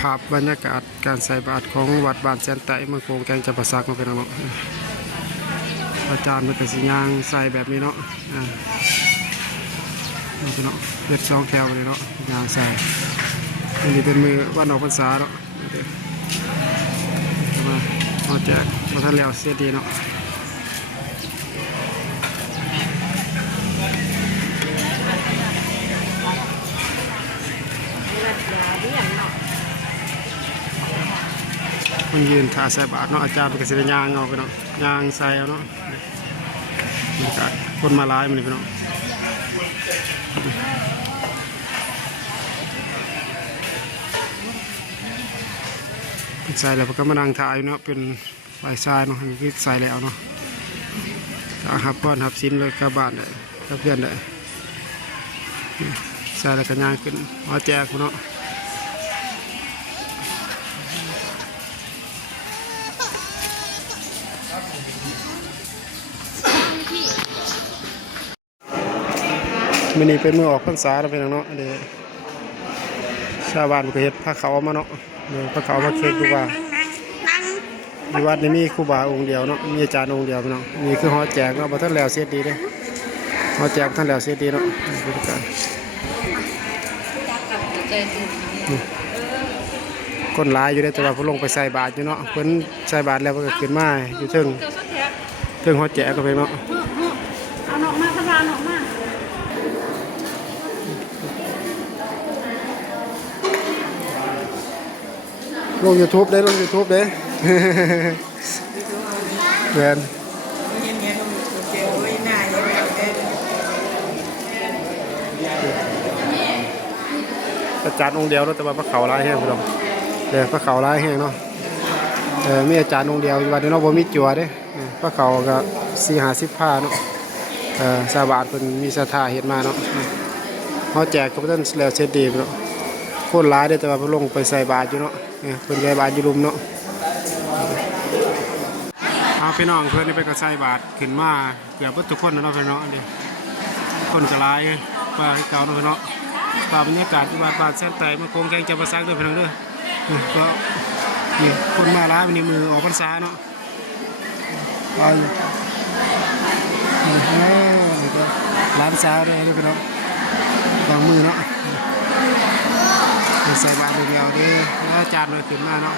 ภาพบรรยากาศการใส่บาตรของวัดบ้านแสนไต่เมืองโขงแกงจำปาสักมาเป็นเนาะอาจารย์เป็นสียางใส่แบบนี้เนาะนี่เนาะเล็ด2 แถวเลยเนาะยางใส่อันนี้เป็นมือวันออกพรรษาเนาะมาแจกมาทันแล้วเสียดีเนาะมันยืนขาใส่บาตรเนาะอาจารย์เป็นกระสียางเอาไปเนาะยางใส่เอาเนาะบรรยากาศคนมาหลายมันนี่พี่น้องใส่แล้วก็มานั่งถ่ายเนาะเป็นลายทรายเนาะคือใส่แล้วเนาะครับก้อนครับชิ้นเลยกระบาดเลยกระเพื่อนเลยใส่แล้วก็ย่างขึ้นมาแจกเนาะมันนี่เป็นมือออกพรรษาแล้วเป็นเนาะเดี๋ยวชาวบ้านก็เห็ดผ้าขาวมาเนาะผ้าขาวมาเค้กดูว่าที่วัดนี้มีครูบาองค์เดียวเนาะมีอาจารย์องค์เดียวเนาะมีคือหอแจกเนาะพอท่านแล้วเสียดีเลยหอแจกท่านแล้วเสียดีเนาะบริการคนร้ายอยู่ได้แต่ว่าพอลงไปใส่บาตรอยู่เนาะเพิ่นใส่บาตรแล้วก็ขึ้นมาอยู่ถึงหอแจกก็ไปเนาะเอาหนอกมาสบายหนอกมาลง YouTube ได้ลง YouTube ได้เพื่อนอาจารย์องค์เดียวเนาะแต่ว่าพระเขาลายแห้งพี่น้องเดี๋ยวพระเขาลายแห้งเนาะมีอาจารย์องค์เดียวอยู่วันนี้เนาะบ่มีจั่วเด้พระเขาก็40-50 ผ้าเนาะสาบานเป็นมีศรัทธาเห็นมาเนาะเขาแจกกับท่านแล้วเสร็จดีเนาะโคตรร้ายได้แต่ว่าพอลงไปใส่บาตรอยู่เนาะเพิ่นใส่บาตรอยู่ลุมเนาะเอาพี่น้องเพิ่นนี่ไปก็ใส่บาตรขึ้นมาเกือบทุกคนเนาะพี่น้องนี่คนก็หลายกว่าเก่าเนาะพี่น้องภาพบรรยากาศที่วัดบ้านแสนไต่เมืองโขงแกงจำปาสักด้วยพี่น้องเด้อก็นี่คนมาหลายวันนี้มือออกพรรษาเนาะร้านสาวด้วยพี่น้องวางมือเนาะใส่บาตรเดียวดิแล้วอาจารย์เลยขึ้นมาเนาะ